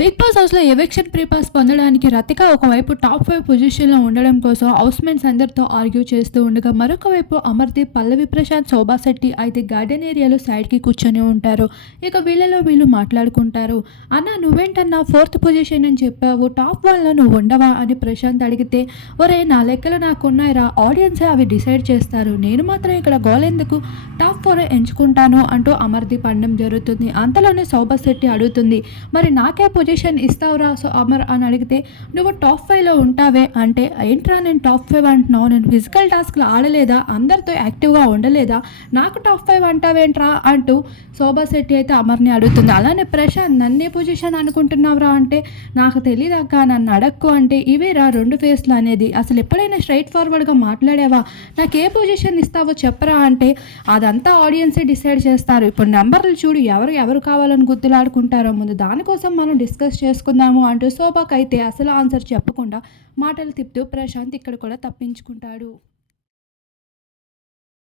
Big boss హౌస్లో eviction free pass పొందడానికి రతిక ఒకవైపు టాప్ ఫైవ్ పొజిషన్లో ఉండడం కోసం హౌస్మెంట్స్ అందరితో ఆర్గ్యూ చేస్తూ ఉండగా మరొక వైపు అమర్దీప్ పల్లవి ప్రశాంత్ శోభా శెట్టి అయితే గార్డెన్ ఏరియాలో సైడ్కి కూర్చొని ఉంటారు. ఇక వీళ్ళలో వీళ్ళు మాట్లాడుకుంటారు. అన్న నువ్వేంటన్నా ఫోర్త్ పొజిషన్ అని చెప్పావు? టాప్ వన్లో నువ్వు ఉండవా? అని ప్రశాంత్ అడిగితే ఒరే నా లెక్కలు నాకున్నాయిరా. ఆడియన్సే అవి డిసైడ్ చేస్తారు. నేను మాత్రం ఇక్కడ గోల్ ఎందుకు? టాప్ ఫోర్ ఎంచుకుంటాను అంటూ అమర్దీప్ అనడం జరుగుతుంది. అంతలోనే శోభా శెట్టి అడుగుతుంది మరి నాకే పొజిషన్ ఇస్తావురా? సో అమర్ అని అడిగితే నువ్వు టాప్ ఫైవ్లో ఉంటావే? అంటే ఏంట్రా నేను టాప్ ఫైవ్ అంటున్నావు? నేను ఫిజికల్ టాస్క్లు ఆడలేదా? అందరితో యాక్టివ్గా ఉండలేదా? నాకు టాప్ ఫైవ్ అంటావేంట్రా? అంటూ శోభా శెట్టి అయితే అమర్ని అడుగుతుంది. అలానే ప్రశాంత్ నన్నే పొజిషన్ అనుకుంటున్నావురా? అంటే నాకు తెలియదు అక్క నన్ను అడక్కు. అంటే ఇవేరా రెండు ఫేస్లు అనేది? అసలు ఎప్పుడైనా స్ట్రైట్ ఫార్వర్డ్గా మాట్లాడావా? నాకు ఏ పొజిషన్ ఇస్తావో చెప్పరా? అంటే అదంతా ఆడియన్సే డిసైడ్ చేస్తారు. ఇప్పుడు నెంబర్లు చూడు ఎవరు ఎవరు కావాలని గుర్తులాడుకుంటారో ముందు దానికోసం మనం డిస్కస్ డిస్కస్ చేసుకుందాము అంటూ శోభాకి అయితే అసలు ఆన్సర్ చెప్పకుండా మాటలు తిప్పుతూ ప్రశాంత్ ఇక్కడ కూడా తప్పించుకుంటాడు.